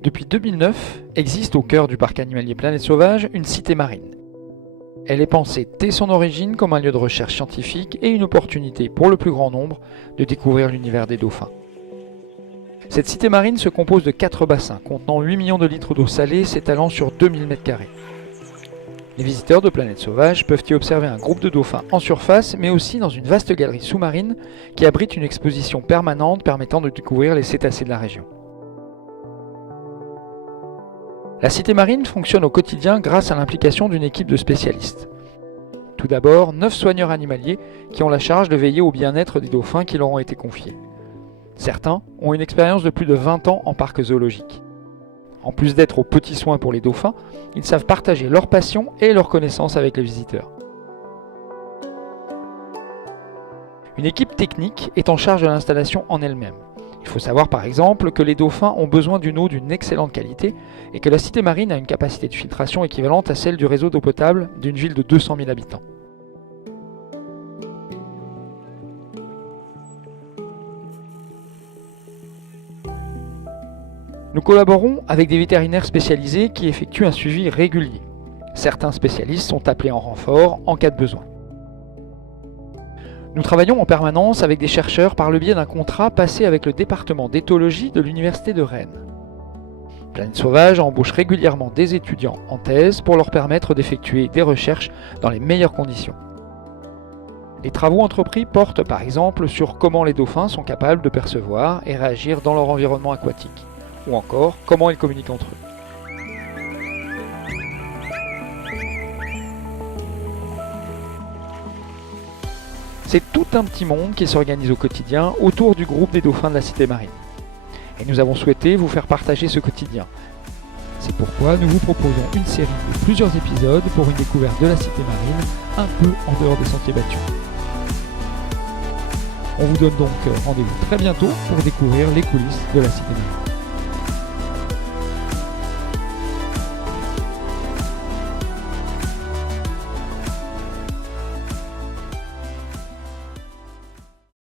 Depuis 2009, existe au cœur du parc animalier Planète Sauvage une cité marine. Elle est pensée dès son origine comme un lieu de recherche scientifique et une opportunité pour le plus grand nombre de découvrir l'univers des dauphins. Cette cité marine se compose de 4 bassins contenant 8 millions de litres d'eau salée s'étalant sur 2000 m². Les visiteurs de Planète Sauvage peuvent y observer un groupe de dauphins en surface, mais aussi dans une vaste galerie sous-marine qui abrite une exposition permanente permettant de découvrir les cétacés de la région. La cité marine fonctionne au quotidien grâce à l'implication d'une équipe de spécialistes. Tout d'abord, 9 soigneurs animaliers qui ont la charge de veiller au bien-être des dauphins qui leur ont été confiés. Certains ont une expérience de plus de 20 ans en parc zoologique. En plus d'être aux petits soins pour les dauphins, ils savent partager leur passion et leur connaissance avec les visiteurs. Une équipe technique est en charge de l'installation en elle-même. Il faut savoir par exemple que les dauphins ont besoin d'une eau d'une excellente qualité et que la cité marine a une capacité de filtration équivalente à celle du réseau d'eau potable d'une ville de 200 000 habitants. Nous collaborons avec des vétérinaires spécialisés qui effectuent un suivi régulier. Certains spécialistes sont appelés en renfort en cas de besoin. Nous travaillons en permanence avec des chercheurs par le biais d'un contrat passé avec le département d'éthologie de l'Université de Rennes. Planète Sauvage embauche régulièrement des étudiants en thèse pour leur permettre d'effectuer des recherches dans les meilleures conditions. Les travaux entrepris portent par exemple sur comment les dauphins sont capables de percevoir et réagir dans leur environnement aquatique, ou encore comment ils communiquent entre eux. C'est tout un petit monde qui s'organise au quotidien autour du groupe des dauphins de la cité marine. Et nous avons souhaité vous faire partager ce quotidien. C'est pourquoi nous vous proposons une série de plusieurs épisodes pour une découverte de la cité marine un peu en dehors des sentiers battus. On vous donne donc rendez-vous très bientôt pour découvrir les coulisses de la cité marine.